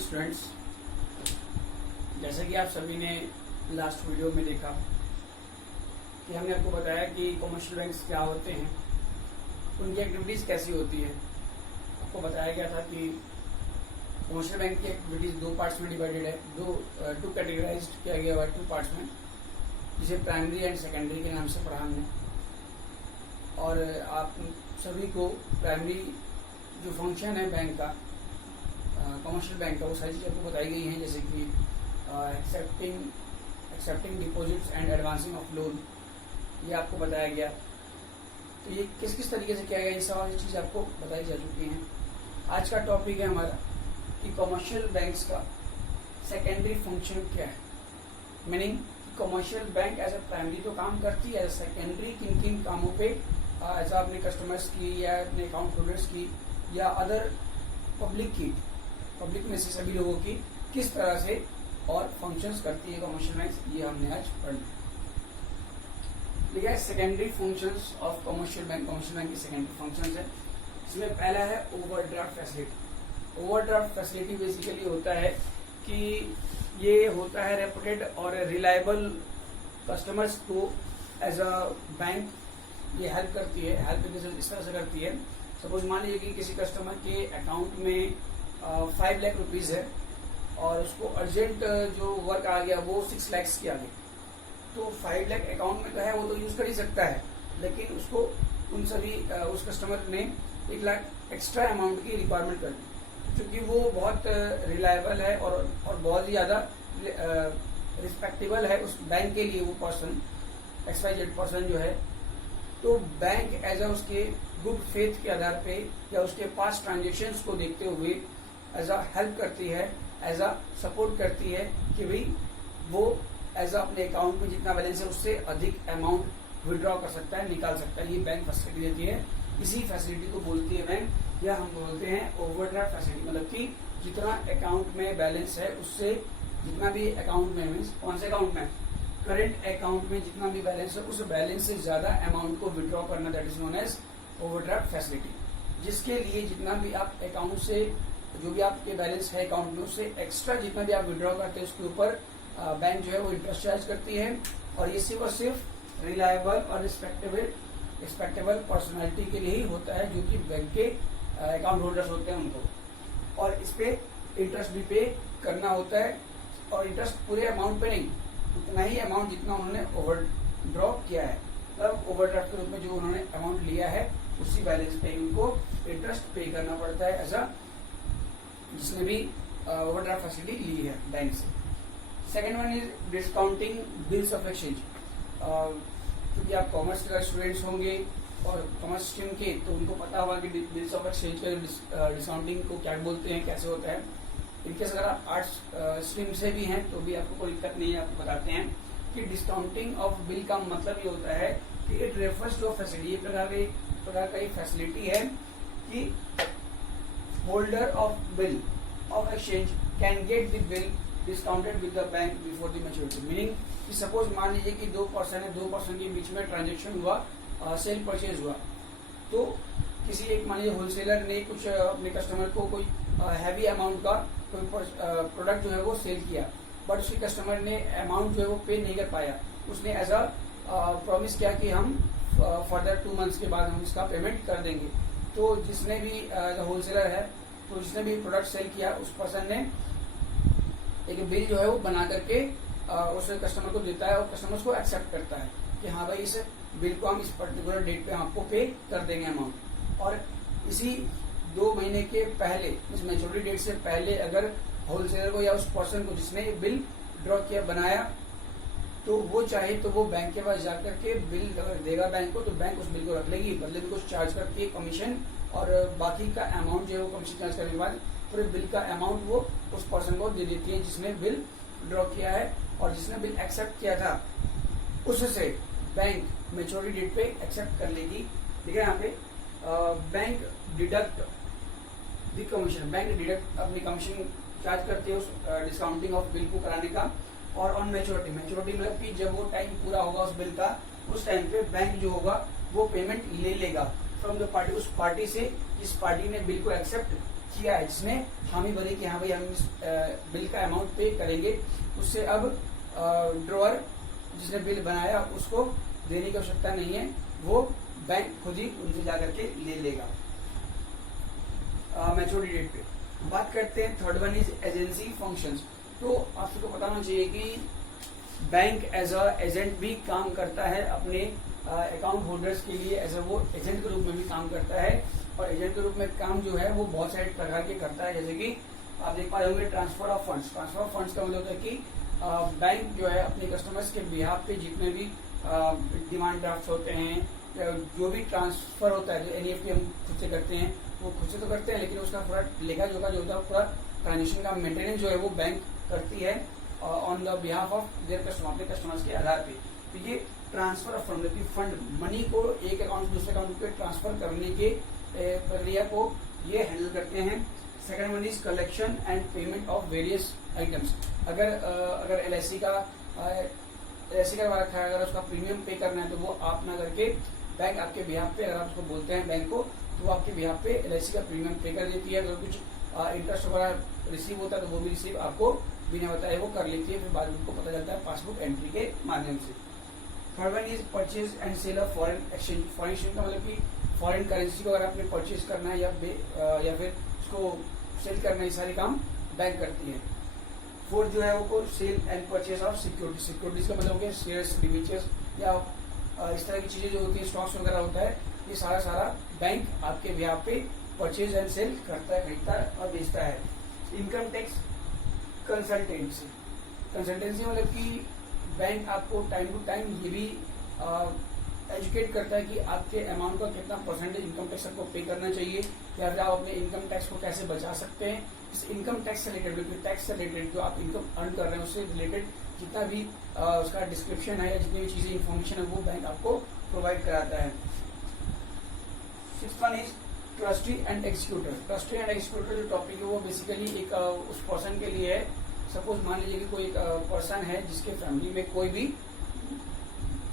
Students, जैसे कि आप सभी ने लास्ट वीडियो में देखा कि हमने आपको बताया कि कमर्शियल बैंक्स क्या होते हैं, उनकी एक्टिविटीज़ कैसी होती है। आपको बताया गया था कि कमर्शियल बैंक की एक्टिविटीज़ दो पार्ट्स में डिवाइडेड है, टू कैटेगराइज्ड किया गया हुआ है, टू पार्ट्स में, जिसे प्राइमरी एंड सेकेंडरी के नाम से पढ़ा हमने। और आप सभी को प्राइमरी जो फंक्शन है बैंक का, कमर्शियल बैंक का, वो सारी चीज़ आपको बताई गई हैं, जैसे कि accepting deposits and advancing of loan, ये आपको बताया गया। तो ये किस किस तरीके से किया गया, ये सारी चीज़ आपको बताई जा चुकी हैं। आज का टॉपिक है हमारा कि कमर्शियल बैंक्स का सेकेंडरी फंक्शन क्या है। Meaning commercial bank as a primary तो काम करती है, एज अ सेकेंडरी किन किन कामों पे एज अपने कस्टमर्स की या अपने अकाउंट होल्डर्स की या अदर पब्लिक में से सभी लोगों की किस तरह से और फंक्शंस करती है कमर्शियल बैंक, ये हमने आज पढ़ना। ठीक है, secondary functions of commercial bank की सेकेंडरी फंक्शंस है। इसमें पहला है overdraft facility. Overdraft facility basically होता है कि ये होता है रेपुटेड और रिलायबल कस्टमर्स को एज अ बैंक ये हेल्प करती है। हेल्प इस तरह से करती है, सपोज मान लीजिए कि किसी कस्टमर के अकाउंट में 5 लाख रुपीज है और उसको अर्जेंट जो वर्क आ गया वो 6 लाख की आ गई, तो 5 लाख अकाउंट में तो है, वो तो यूज कर ही सकता है, लेकिन उसको उस कस्टमर ने 1 लाख एक्स्ट्रा अमाउंट की रिक्वायरमेंट कर दी, क्योंकि वो बहुत रिलायबल है और बहुत ही ज्यादा रिस्पेक्टेबल है उस बैंक के लिए। वो पर्सन XYZ पर्सन जो है, तो बैंक एज अ उसके गुड फेथ के आधार पे या उसके पास ट्रांजेक्शन्स को देखते हुए एज अ हेल्प करती है, एज अ सपोर्ट करती है कि भाई वो एज अ अपने अकाउंट में जितना बैलेंस है उससे अधिक अमाउंट विड्रॉ कर सकता है, निकाल सकता है। ये बैंक फैसिलिटी देती है। इसी फैसिलिटी को बोलती है बैंक, या हम बोलते हैं ओवरड्राफ्ट फैसिलिटी। मतलब कि जितना अकाउंट में बैलेंस है उससे जितना भी अकाउंट में, मीन्स कौन से अकाउंट में, करंट अकाउंट में जितना भी बैलेंस है उस बैलेंस से ज्यादा अमाउंट को विड्रॉ करना, that is known as overdraft facility. जिसके लिए जितना भी आप अकाउंट से, जो भी आपके बैलेंस है अकाउंट में, उससे एक्स्ट्रा जितना भी आप विड्रॉ करते हैं उसके ऊपर बैंक जो है वो इंटरेस्ट चार्ज करती है। और ये सिर्फ और सिर्फ रिलायबल और रिस्पेक्टेबल पर्सनैलिटी के लिए ही होता है, जो कि बैंक के अकाउंट होल्डर्स होते हैं उनको। और इस पे इंटरेस्ट भी पे करना होता है, और इंटरेस्ट पूरे अमाउंट पे नहीं, उतना ही अमाउंट जितना उन्होंने ओवरड्रॉ किया है, मतलब ओवरड्राफ्ट के रूप में जो उन्होंने अमाउंट लिया है उसी बैलेंस पे उनको इंटरेस्ट पे करना पड़ता है, ऐसा जिसने भी ओवरड्राफ्ट फैसिलिटी ली है बैंक से। Second one is discounting bills of exchange. क्योंकि आप कॉमर्स का स्टूडेंट्स होंगे और कॉमर्स स्ट्रीम के, तो उनको पता होगा कि बिल्स ऑफ एक्सचेंज का डिस्काउंटिंग को क्या बोलते हैं, कैसे होता है। इनकेस अगर आप आर्ट्स स्ट्रीम से भी हैं तो भी आपको कोई दिक्कत नहीं है। आपको बताते हैं कि डिस्काउंटिंग ऑफ बिल का मतलब ये होता है कि इट रेफर्स टू फैसिलिटी, प्रकार का फैसिलिटी है कि holder of bill of exchange can get the bill discounted with the bank before the maturity. Meaning कि सपोज मान लीजिए कि दो पर्सन के बीच में ट्रांजेक्शन हुआ, सेल परचेज हुआ, तो किसी एक मान लीजिए होलसेलर ने कुछ अपने कस्टमर को कोई हैवी अमाउंट का कोई प्रोडक्ट जो है वो सेल किया, बट उसके कस्टमर ने अमाउंट जो है वो पे नहीं कर पाया। उसने एज अ प्रॉमिस किया कि हम फर्दर 2 मंथ्स के बाद हम इसका पेमेंट कर देंगे। तो जिसने भी होलसेलर है, तो जिसने भी प्रोडक्ट सेल किया, उस पर्सन ने एक बिल जो है वो बना करके उस कस्टमर को देता है, और कस्टमर उसको एक्सेप्ट करता है कि हाँ भाई इस बिल को हम इस पर्टिकुलर डेट पे आपको पे कर देंगे अमाउंट। और इसी 2 महीने के पहले, इस मैच्योरिटी डेट से पहले, अगर होलसेलर को या उस पर्सन को जिसने बिल ड्रॉ किया, बनाया, तो वो चाहे तो वो बैंक के पास जाकर के बिल अगर देगा बैंक को, तो बैंक उस बिल को रख लेगी, बदले में कुछ चार्ज करती है कमीशन, और बाकी का अमाउंट जो है वो कमीशन चार्ज करने के बाद पूरे बिल का अमाउंट वो उस पर्सन को दे देती है जिसने बिल ड्रॉ किया है। और जिसने बिल एक्सेप्ट किया था उससे बैंक मैच्योरिटी डेट पे एक्सेप्ट कर लेगी। ठीक है, यहाँ पे bank deduct the commission, bank deduct अपनी कमीशन चार्ज करती है उस डिस्काउंटिंग ऑफ बिल को कराने का। और ऑन मैच्योरिटी मतलब कि जब वो टाइम पूरा होगा उस बिल का, उस टाइम पे बैंक जो होगा वो पेमेंट ले लेगा फ्रॉम द पार्टी, उस पार्टी से जिस पार्टी ने बिल को एक्सेप्ट किया है, जिसमें हामी भरी कि हाँ भाई हम इस बिल का अमाउंट पे करेंगे, उससे अब ड्रॉअर जिसने बिल बनाया उसको देने की आवश्यकता नहीं है, वो बैंक खुद ही उनसे जाकर के ले लेगा मैच्योरिटी डेट पे। बात करते हैं third one is agency functions. तो आप सबको बताना चाहिए कि बैंक एज अ एजेंट भी काम करता है अपने अकाउंट होल्डर्स के लिए, एज अ वो एजेंट के रूप में भी काम करता है। और एजेंट के रूप में काम जो है वो बहुत सारे प्रकार के करता है, जैसे कि आप देख पा रहे होंगे transfer of funds. Transfer of funds का मतलब होता है कि बैंक जो है अपने कस्टमर्स के बिहाफ पे जितने भी डिमांड ड्राफ्ट होते हैं, जो भी ट्रांसफर होता है, जो एनईएफटी हम खुद से करते हैं, वो खुद से तो करते हैं, लेकिन उसका पूरा लेखा जोखा जो होता है, पूरा ट्रांजेक्शन का मेंटेनेंस जो है वो बैंक करती है on the behalf of their customer, अपने कस्टमर्स के आधार पे। तो ये transfer of fund, fund money को एक अकाउंट से दूसरे अकाउंट पे ट्रांसफर करने के प्रक्रिया को ये हैंडल करते हैं। Second one is collection and payment of various items. अगर एलआईसी का करवा रखा है, अगर उसका प्रीमियम पे करना है, तो वो आप ना करके बैंक आपके बिहाफ पे, अगर आप उसको बोलते हैं बैंक को, तो वो आपके बिहाफ पे एलआईसी का प्रीमियम पे कर देती है। अगर कुछ इंटरेस्ट वगैरह रिसीव होता है तो वो भी रिसीव आपको बिना बताए वो कर लेती है, फिर बाद में उनको पता चलता है पासबुक एंट्री के माध्यम से। Third one is purchase and sale of foreign exchange. Foreign exchange का मतलब कि फॉरेन करेंसी को अगर आपने परचेज करना है या फिर उसको सेल करना है, ये सारे काम बैंक करती है। फोर्थ जो है वो sale and purchase of security. Securities का मतलब हो गया शेयर्स, डिबेंचर्स या इस तरह की चीजें जो होती है, स्टॉक्स वगैरह होता है, ये सारा बैंक आपके बिहाफ पे परचेज एंड सेल करता है, खरीदता है और बेचता है। Income tax consultancy. कंसल्टेंसी मतलब कि बैंक आपको टाइम टू टाइम ये भी एजुकेट करता है कि आपके अमाउंट का कितना परसेंटेज इनकम टैक्स आपको पे करना चाहिए, या फिर आप अपने इनकम टैक्स को कैसे बचा सकते हैं। इस इनकम टैक्स से रिलेटेड, टैक्स से रिलेटेड जो आप इनकम अर्न कर रहे हैं उससे रिलेटेड जितना भी उसका डिस्क्रिप्शन है या जितनी भी चीजें इन्फॉर्मेशन है वो बैंक आपको प्रोवाइड कराता है। Sixth one is trustee and executor. Trustee and executor जो टॉपिक है वो बेसिकली एक उस पर्सन के लिए है। सपोज मान लीजिए कि कोई एक पर्सन है जिसके फैमिली में कोई भी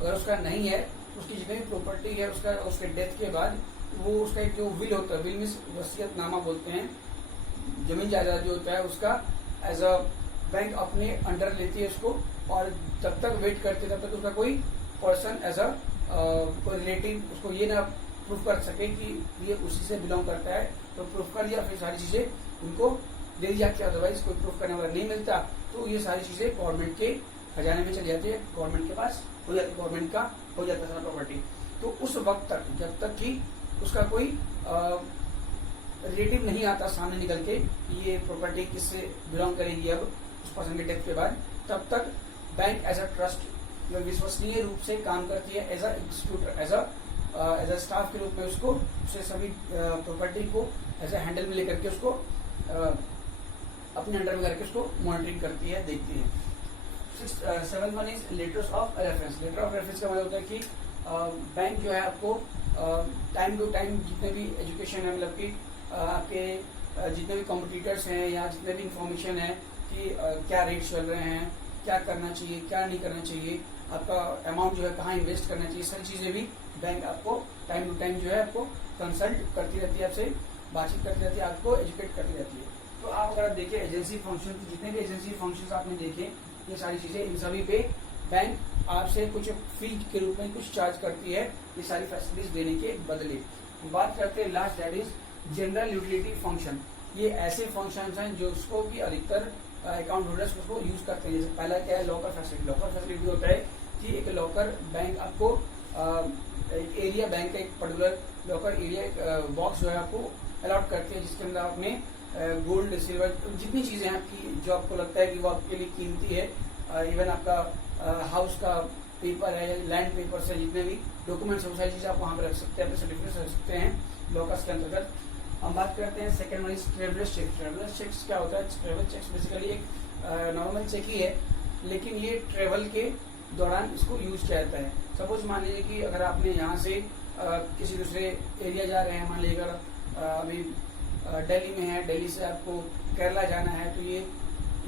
अगर उसका नहीं है, उसकी जितनी भी प्रॉपर्टी है उसके डेथ के बाद वो उसका एक जो विल होता है, विल मीन्स वसीयतनामा बोलते हैं, जमीन जायदाद जो होता है उसका एज अ बैंक अपने अंडर लेती है उसको, और तब तक वेट करते तब तक उसका कोई पर्सन एज अ कोई रिलेटिव उसको ये ना प्रूफ कर सके कि ये उसी से बिलोंग करता है, तो प्रूफ कर दिया, फिर सारी चीजें उनको दे दी जाती है। अदरवाइज कोई प्रूफ करने वाला नहीं मिलता तो ये सारी चीजें गवर्नमेंट के खजाने में चली जाती है, गवर्नमेंट के पास हो जाती है, गवर्नमेंट का हो जाता है प्रॉपर्टी। तो उस वक्त तक जब तक कि उसका कोई रिलेटिव नहीं आता सामने निकल के ये प्रॉपर्टी किससे बिलोंग करेगी अब उस पर्सन के डेथ के बाद, तब तक बैंक एज अ ट्रस्ट विश्वसनीय रूप से काम करती है, as a executor, as a staff के रूप में उसको उसे सभी प्रॉपर्टी को एज अ हैंडल में लेकर के उसको अपने अंडर में करके उसको मॉनिटरिंग करती है, देखती है। Seven one is letters of reference. Letter of reference का मतलब होता है कि बैंक जो है आपको टाइम टू टाइम जितने भी एजुकेशन है, मतलब कि आपके जितने भी कॉम्पिटिटर्स हैं या जितने भी इंफॉर्मेशन है कि क्या रेट चल रहे हैं, क्या करना चाहिए, क्या नहीं करना चाहिए, आपका अमाउंट जो है कहाँ इन्वेस्ट करना चाहिए, सारी चीजें भी बैंक आपको टाइम टू टाइम जो है आपको कंसल्ट करती रहती है, आपसे बातचीत करती रहती है, आपको एजुकेट करती रहती है। तो आप अगर आप देखिए एजेंसी फंक्शन, जितने भी एजेंसी फंक्शंस आपने देखे, ये सारी चीजें, इन सभी पे बैंक आपसे कुछ फी के रूप में कुछ चार्ज करती है ये सारी फैसिलिटीज देने के बदले। बात करते हैं last, that is general utility function. ये ऐसे फंक्शंस हैं जो उसको भी अधिकतर अकाउंट होल्डर्स उसको यूज करते हैं। जैसे पहला क्या है, लॉकर फैसिलिटी। लॉकर फैसिलिटी होता है कि एक लॉकर बैंक आपको एक एरिया, बैंक का एक पर्टिकुलर लॉकर एरिया बॉक्स जो है आपको अलॉट करती है, जिसके अंदर आपने गोल्ड, सिल्वर, जितनी चीजें हैं आपकी जो आपको लगता है कि वो आपके लिए कीमती है, इवन आपका हाउस का पेपर है, लैंड पेपर्स है, जितने भी डॉक्यूमेंट्स है, वो सारी चीजें आप वहां पर रख सकते हैं, अपने सर्टिफिकेट रख सकते हैं लॉकर्स के अंतर्गत। हम बात करते हैं second one is travellers cheque. Travellers cheques क्या होता है? ट्रेवल चेक्स बेसिकली एक नॉर्मल चेक ही है, लेकिन ये ट्रेवल के दौरान इसको यूज किया जाता है। सपोज मान लीजिए कि अगर आपने यहाँ से किसी दूसरे एरिया जा रहे हैं, मान लीजिए अगर अभी दिल्ली में है, दिल्ली से आपको केरला जाना है, तो ये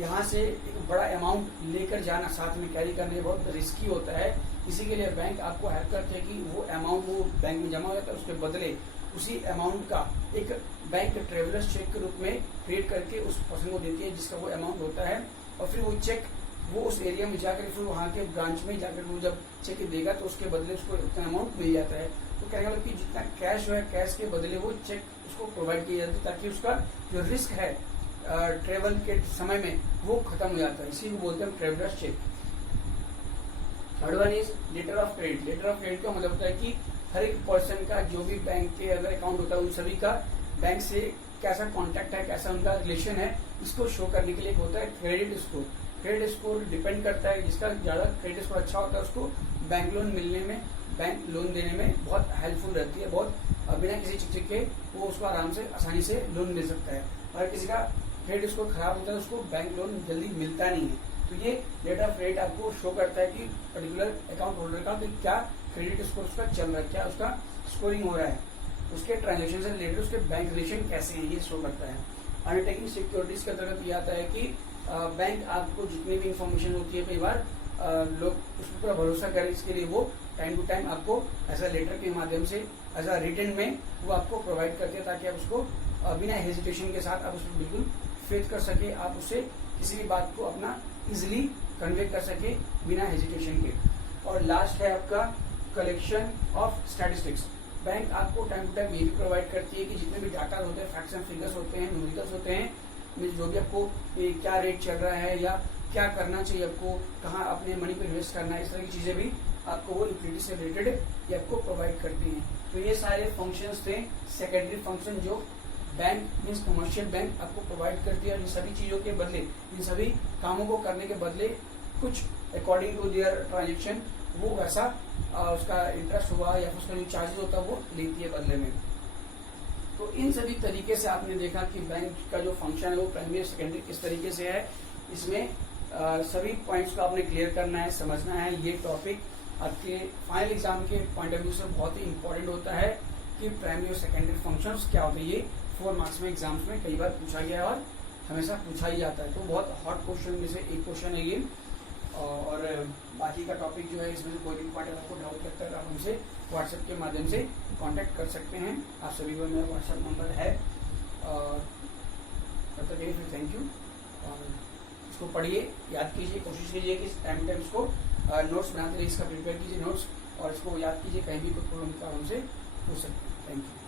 यहाँ से एक बड़ा अमाउंट लेकर जाना, साथ में कैरी करने बहुत रिस्की होता है। इसी के लिए बैंक आपको हेल्प करती है कि वो अमाउंट वो बैंक में जमा हो जाता है, उसके बदले उसी अमाउंट का एक बैंक ट्रेवलर्स चेक के रूप में क्रिएट करके उस पर्सन को देती है जिसका वो अमाउंट होता है, और फिर वो चेक वो उस एरिया में जाकर फिर वहाँ के ब्रांच में जाकर वो जब चेक देगा तो उसके बदले उसको उतना अमाउंट मिल जाता है। तो कहने का मतलब कि जितना कैश है कैश के बदले वो चेक उसको प्रोवाइड किया जाता है ताकि उसका जो रिस्क है ट्रेवल के समय में वो खत्म हो जाता है। इसी को बोलते हैं travellers cheque. Third one is letter of credit. Letter of credit का मतलब होता है कि हर एक पर्सन का जो भी बैंक के अगर अकाउंट होता है उन सभी का बैंक से कैसा कॉन्टेक्ट है, कैसा उनका रिलेशन है, इसको शो करने के लिए होता है credit score. Credit score depend करता है, जिसका ज्यादा क्रेडिट स्कोर अच्छा होता है उसको बैंक लोन मिलने में, बैंक लोन देने में बहुत हेल्पफुल रहती है। बहुत बिना किसी चिक के वो उसको आराम से आसानी से लोन मिल सकता है। और किसी का क्रेडिट स्कोर खराब होता है उसको बैंक लोन जल्दी मिलता नहीं है। तो ये लेटर ऑफ क्रेडिट आपको शो करता है कि पर्टिकुलर अकाउंट होल्डर का तो क्या क्रेडिट स्कोर उसका चल रहा है, क्या उसका स्कोरिंग हो रहा है, उसके ट्रांजेक्शन से रिलेटेड उसके बैंक रिलेशन कैसे हैं, ये शो करता है। अंडरटेकिंग सिक्योरिटीज के अंतर्गत ये आता है कि बैंक आपको जितनी भी इंफॉर्मेशन होती है कई बार लोग उस पर भरोसा करें, इसके लिए वो टाइम टू टाइम आपको ऐसा लेटर के माध्यम से ऐसा रिटर्न में वो आपको प्रोवाइड करते हैं ताकि आप उसको बिना हेजिटेशन के साथ आप उसको बिल्कुल फेथ कर सके, आप उससे किसी भी बात को अपना इजिली कन्वे कर सके बिना हेजिटेशन के। और लास्ट है आपका कलेक्शन ऑफ स्टैटिस्टिक्स। बैंक आपको टाइम टू टाइम ये भी प्रोवाइड करती है कि जितने भी डाटा होते हैं, फैक्ट्स एंड फिगर्स होते हैं, न्यूमेरिकल्स होते हैं, जो भी आपको क्या रेट चल रहा है या क्या करना चाहिए, आपको कहाँ अपने मनी को इन्वेस्ट करना है, इस तरह की चीजें भी आपको वो लिक्विडिटी से रिलेटेड ये आपको प्रोवाइड करती हैं। तो ये सारे फंक्शंस थे सेकेंडरी फंक्शन जो बैंक मीन्स कमर्शियल बैंक आपको प्रोवाइड करती है। और इन सभी चीजों के बदले, इन सभी कामों को करने के बदले कुछ अकॉर्डिंग टू देयर ट्रांजेक्शन वो वैसा उसका इंटरेस्ट हुआ या फिर उसका जो चार्जेस होता है वो लेती है बदले में। तो इन सभी तरीके से आपने देखा कि बैंक का जो फंक्शन है वो प्राइमरी सेकेंडरी किस तरीके से है। इसमें सभी पॉइंट्स को आपने क्लियर करना है, समझना है। ये टॉपिक आपके फाइनल एग्जाम के पॉइंट ऑफ व्यू से बहुत ही इंपॉर्टेंट होता है कि प्राइमरी और सेकेंडरी फंक्शंस क्या होते हैं। ये 4 मार्क्स में एग्जाम्स में कई बार पूछा गया है और हमेशा पूछा ही जाता है। तो बहुत हॉट क्वेश्चन में से एक क्वेश्चन है ये। और बाकी का टॉपिक जो है इसमें से कोई भी पॉइंट आपको डाउट लगता है आप हमसे व्हाट्सएप के माध्यम से कांटेक्ट कर सकते हैं। आप सभी को मेरा व्हाट्सएप नंबर है। तब तक फिर थैंक यू। और इसको पढ़िए, याद कीजिए, कोशिश कीजिए कि टाइम टाइम इसको नोट्स बनाते रहिए, इसका प्रिपेयर कीजिए नोट्स, और इसको याद कीजिए, कहीं भी कोई प्रॉब्लम का हमसे पूछ सकते हैं। Thank you.